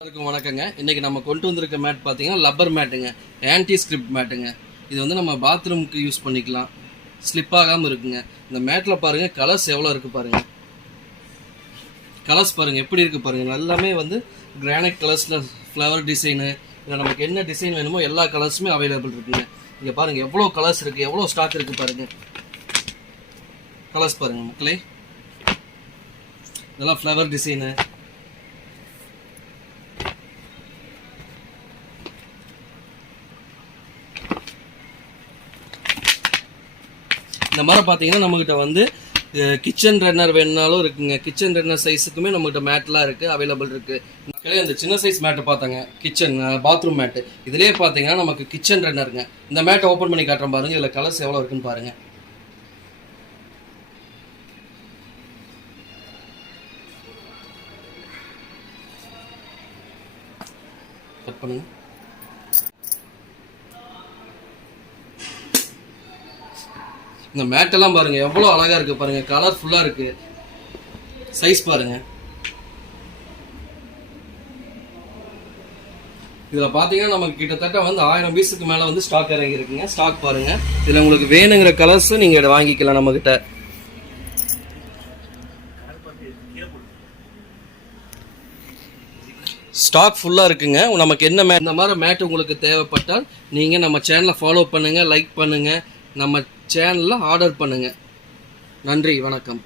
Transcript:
வணக்கங்க. இன்னைக்கு நம்ம கொண்டு வந்திருக்க மேட் பார்த்தீங்கன்னா லப்பர் மேட்டுங்க, ஆன்டி ஸ்கிரிப்ட் மேட்டுங்க. இது வந்து நம்ம பாத்ரூமுக்கு யூஸ் பண்ணிக்கலாம், ஸ்லிப் ஆகாமல் இருக்குங்க. இந்த மேட்டில் பாருங்கள் கலர்ஸ் எவ்வளோ இருக்குது பாருங்கள். கலர்ஸ் பாருங்கள் எப்படி இருக்குது பாருங்கள். எல்லாமே வந்து கிரானைட் கலர்ஸில் ஃப்ளவர் டிசைனு, இதில் நமக்கு என்ன டிசைன் வேணுமோ எல்லா கலர்ஸுமே அவைலபிள் இருக்குங்க. இங்கே பாருங்கள் எவ்வளோ கலர்ஸ் இருக்குது, எவ்வளோ ஸ்டாக் இருக்குது பாருங்கள். கலர்ஸ் பாருங்கள் மக்களே, இதெல்லாம் ஃப்ளவர் டிசைனு. இந்த மாதிரி பார்த்தீங்கன்னா நம்மகிட்ட வந்து கிச்சன் ரன்னர் வேணுனாலும் இருக்குங்க. கிச்சன் ரன்னர் சைஸுக்குமே நம்மகிட்ட மேட்லாம் இருக்குது, அவைலபிள் இருக்குது. மக்களே இந்த சின்ன சைஸ் மேட்டை பார்த்தாங்க, கிச்சன் பாத்ரூம் மேட்டு. இதுலேயே பார்த்தீங்கன்னா நமக்கு கிச்சன் ரன்னருங்க. இந்த மேட்டை ஓப்பன் பண்ணி காட்டுறேன் பாருங்கள். இதில் கலர்ஸ் எவ்வளோ இருக்குன்னு பாருங்கள். கட் பண்ணுங்க. இந்த மேட்டெல்லாம் பாருங்கள் எவ்வளோ அழகாக இருக்குது பாருங்கள். கலர்ஃபுல்லாக இருக்குது. சைஸ் பாருங்கள். இதில் பார்த்தீங்கன்னா நமக்கு கிட்டத்தட்ட வந்து 1000 பீஸுக்கு மேலே வந்து ஸ்டாக் இறங்கி இருக்குங்க. ஸ்டாக் பாருங்கள். இதில் உங்களுக்கு வேணுங்கிற கலர்ஸும் நீங்கள் வாங்கிக்கலாம் நம்மக்கிட்ட. ஸ்டாக் ஃபுல்லாக இருக்குங்க. நமக்கு என்ன மேட், இந்த மாதிரி மேட் உங்களுக்கு தேவைப்பட்டால் நீங்கள் நம்ம சேனலை ஃபாலோ பண்ணுங்கள், லைக் பண்ணுங்கள், நம்ம சேனலில் ஆர்டர் பண்ணுங்கள். நன்றி, வணக்கம்.